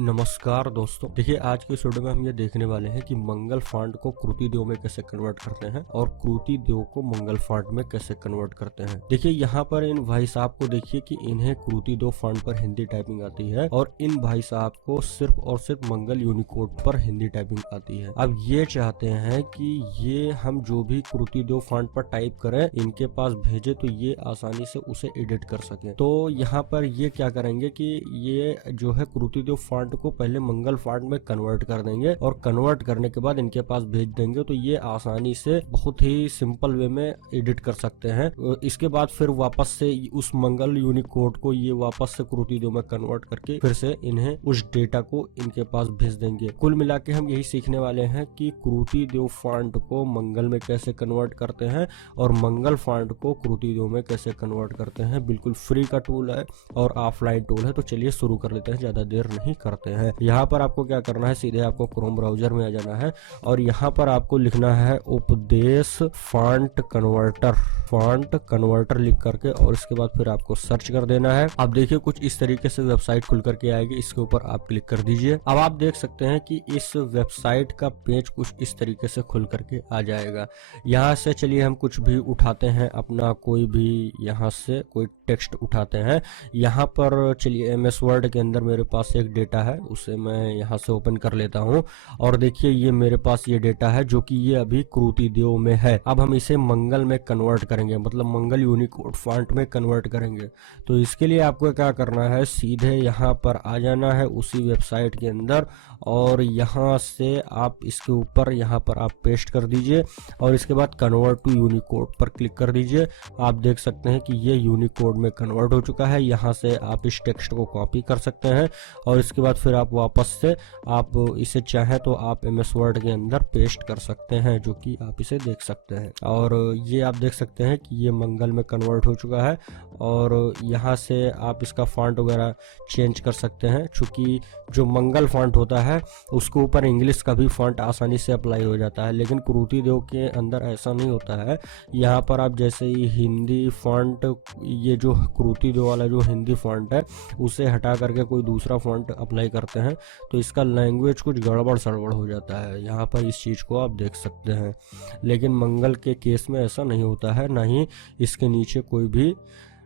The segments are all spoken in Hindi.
नमस्कार दोस्तों, देखिए आज के इस वीडियो में हम ये देखने वाले हैं कि मंगल फॉन्ट को कृति देव में कैसे कन्वर्ट करते हैं और कृति देव को मंगल फॉन्ट में कैसे कन्वर्ट करते हैं। देखिए यहाँ पर इन भाई साहब को देखिए कि इन्हें कृति देव फॉन्ट पर हिंदी टाइपिंग आती है और इन भाई साहब को सिर्फ और सिर्फ मंगल यूनिकोड पर हिंदी टाइपिंग आती है। अब ये चाहते हैं कि ये हम जो भी कृति देव फॉन्ट पर टाइप करें इनके पास भेजे तो ये आसानी से उसे एडिट कर सके। तो यहाँ पर ये क्या करेंगे कि ये जो है कृति देव फॉन्ट को पहले मंगल फॉन्ट में कन्वर्ट कर देंगे और कन्वर्ट करने के बाद इनके पास भेज देंगे तो ये आसानी से बहुत ही सिंपल वे में एडिट कर सकते हैं। इसके बाद फिर वापस से उस मंगल यूनिकोड को ये वापस से कृति देव में कन्वर्ट करके फिर से इन्हें उस डेटा को इनके पास भेज देंगे। कुल मिला के हम यही सीखने वाले हैं कि कृति देव फॉन्ट को मंगल में कैसे कन्वर्ट करते हैं और मंगल फॉन्ट को कृति देव में कैसे कन्वर्ट करते हैं। बिल्कुल फ्री का टूल है और ऑफलाइन टूल है। तो चलिए शुरू कर लेते हैं, ज्यादा देर नहीं करते हैं। यहाँ पर आपको क्या करना है, सीधे आपको क्रोम ब्राउजर में आ जाना है और यहाँ पर आपको लिखना है उपदेश फॉन्ट कन्वर्टर लिख करके और इसके बाद फिर आपको सर्च कर देना है। अब देखिए कुछ इस तरीके से वेबसाइट खुल करके आएगी, इसके ऊपर आप क्लिक कर दीजिए। अब आप देख सकते हैं कि इस वेबसाइट का पेज कुछ इस तरीके से खुल करके आ जाएगा। यहाँ से चलिए हम कुछ भी उठाते हैं, अपना कोई भी यहाँ से कोई टेक्स्ट उठाते हैं। यहाँ पर चलिए MS वर्ड के अंदर मेरे पास एक डेटा है, उसे मैं यहाँ से ओपन कर लेता हूँ और देखिए ये मेरे पास ये डेटा है जो कि ये अभी कृति देव में है। अब हम इसे मंगल में कन्वर्ट करेंगे, मतलब मंगल यूनिकोड फॉन्ट में कन्वर्ट करेंगे। तो इसके लिए आपको क्या करना है, सीधे यहाँ पर आ जाना है उसी वेबसाइट के अंदर और यहाँ से आप इसके ऊपर यहाँ पर आप पेस्ट कर दीजिए और इसके बाद कन्वर्ट टू यूनिकोड पर क्लिक कर दीजिए। आप देख सकते हैं कि ये यूनिकोड में कन्वर्ट हो चुका है। यहाँ से आप इस टेक्स्ट को कॉपी कर सकते हैं और इसके बाद फिर आप वापस से आप इसे चाहें तो आप MS वर्ड के अंदर पेस्ट कर सकते हैं, जो कि आप इसे देख सकते हैं। और ये आप देख सकते हैं कि ये मंगल में कन्वर्ट हो चुका है और यहाँ से आप इसका फॉन्ट वगैरह चेंज कर सकते हैं। चूँकि जो मंगल फॉन्ट होता है उसके ऊपर इंग्लिश का भी फॉन्ट आसानी से अप्लाई हो जाता है, लेकिन कृति देव के अंदर ऐसा नहीं होता है। यहाँ पर आप जैसे ही हिंदी फॉन्ट, ये जो कृति देव वाला जो हिंदी फॉन्ट है उसे हटा करके कोई दूसरा फॉन्ट अप्लाई करते हैं तो इसका लैंग्वेज कुछ गड़बड़ सड़बड़ हो जाता है। यहाँ पर इस चीज़ को आप देख सकते हैं, लेकिन मंगल के केस में ऐसा नहीं होता है, ना ही इसके नीचे कोई भी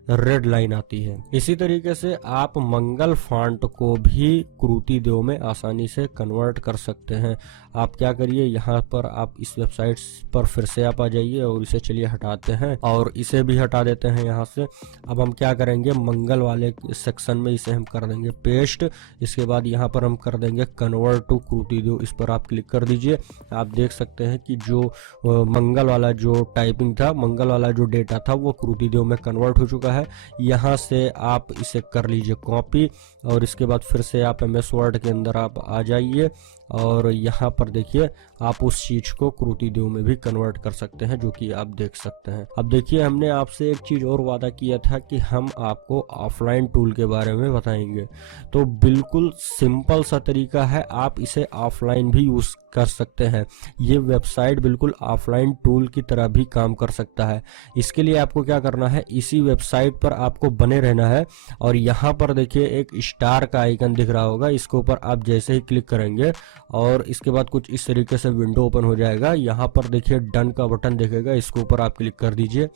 रेड लाइन आती है। इसी तरीके से आप मंगल फॉन्ट को भी कृति देव में आसानी से कन्वर्ट कर सकते हैं। आप क्या करिए, यहाँ पर आप इस वेबसाइट पर फिर से आप आ जाइए और इसे चलिए हटाते हैं और इसे भी हटा देते हैं यहाँ से। अब हम क्या करेंगे, मंगल वाले सेक्शन में इसे हम कर देंगे पेस्ट। इसके बाद यहाँ पर हम कर देंगे कन्वर्ट टू कृति देव, इस पर आप क्लिक कर दीजिए। आप देख सकते हैं कि जो मंगल वाला जो टाइपिंग था, मंगल वाला जो डेटा था वो कृति देव में कन्वर्ट हो चुका है। यहाँ से आप इसे कर लीजिए कॉपी और इसके बाद फिर से आप MS वर्ड के अंदर आप आ जाइए और यहाँ पर देखिए आप उस चीज को कृति देव में भी कन्वर्ट कर सकते हैं, जो कि आप देख सकते हैं। अब देखिए हमने आपसे एक चीज और वादा किया था कि हम आपको ऑफलाइन टूल के बारे में बताएंगे। तो बिल्कुल सिंपल सा तरीका है, आप इसे ऑफलाइन भी यूज कर सकते हैं। ये वेबसाइट बिल्कुल ऑफलाइन टूल की तरह भी काम कर सकता है। इसके लिए आपको क्या करना है, इसी वेबसाइट पर आपको बने रहना है और यहाँ पर देखिए एक स्टार का आइकन दिख रहा होगा, इसके ऊपर आप जैसे ही क्लिक करेंगे और इसके बाद कुछ इस तरीके से विंडो ओपन हो जाएगा। यहाँ पर देखिए डन का बटन दिखेगा, इसके ऊपर आप क्लिक कर दीजिए।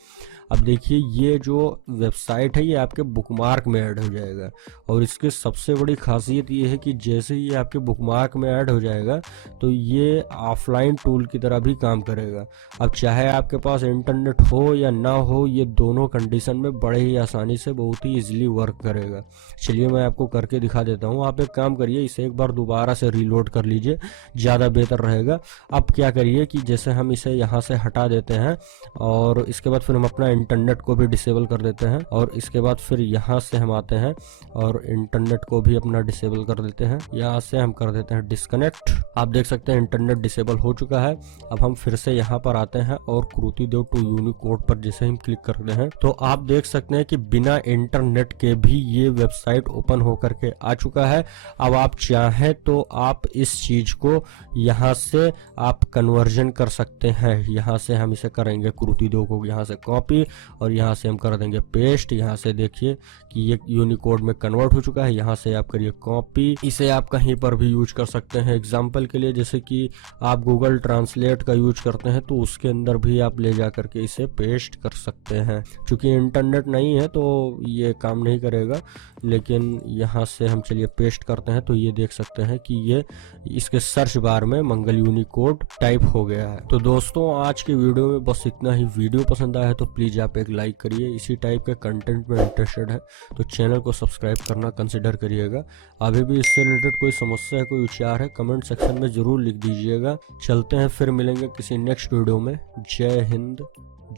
अब देखिए ये जो वेबसाइट है ये आपके बुकमार्क में ऐड हो जाएगा और इसकी सबसे बड़ी खासियत ये है कि जैसे ही ये आपके बुकमार्क में ऐड हो जाएगा तो ये ऑफलाइन टूल की तरह भी काम करेगा। अब चाहे आपके पास इंटरनेट हो या ना हो, ये दोनों कंडीशन में बड़े ही आसानी से बहुत ही इजीली वर्क करेगा। चलिए मैं आपको करके दिखा देता हूँ। आप एक काम करिए, इसे एक बार दोबारा से रीलोड कर लीजिए, ज़्यादा बेहतर रहेगा। अब क्या करिए कि जैसे हम इसे यहाँ से हटा देते हैं और इसके बाद फिर हम अपना इंटरनेट को भी डिसेबल कर देते हैं और इसके बाद फिर यहाँ से हम आते हैं और इंटरनेट को भी अपना डिसेबल कर देते हैं। यहाँ से हम कर देते हैं डिस्कनेक्ट। आप देख सकते हैं इंटरनेट डिसेबल हो चुका है। अब हम फिर से यहाँ पर आते हैं और कृति देव टू यूनिकोड पर जैसे हम क्लिक करते हैं तो आप देख सकते हैं कि बिना इंटरनेट के भी ये वेबसाइट ओपन होकर के आ चुका है। अब आप चाहें तो आप इस चीज को यहाँ से आप कन्वर्जन कर सकते हैं। यहाँ से हम इसे करेंगे कृति देव को यहाँ से कॉपी और यहाँ से हम कर देंगे पेस्ट। यहाँ से देखिए कि ये यूनिकोड में कन्वर्ट हो चुका है। यहाँ से आप करिए कॉपी। इसे आप कहीं पर भी यूज कर सकते हैं। एग्जाम्पल के लिए जैसे कि आप गूगल ट्रांसलेट का यूज करते हैं तो उसके अंदर भी आप ले जा करके इसे पेस्ट कर सकते हैं। क्योंकि इंटरनेट नहीं है तो ये काम नहीं करेगा, लेकिन यहाँ से हम चलिए पेस्ट करते हैं तो ये देख सकते हैं कि ये इसके सर्च बार में मंगल यूनिकोड टाइप हो गया है। तो दोस्तों आज के वीडियो में बस इतना ही। वीडियो पसंद आया है तो प्लीज आप एक लाइक करिए। इसी टाइप के कंटेंट में इंटरेस्टेड है तो चैनल को सब्सक्राइब करना कंसिडर करिएगा। अभी भी इससे रिलेटेड कोई समस्या है, कोई विचार है, कमेंट सेक्शन में जरूर लिख दीजिएगा। चलते हैं, फिर मिलेंगे किसी नेक्स्ट वीडियो में। जय हिंद,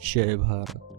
जय भारत।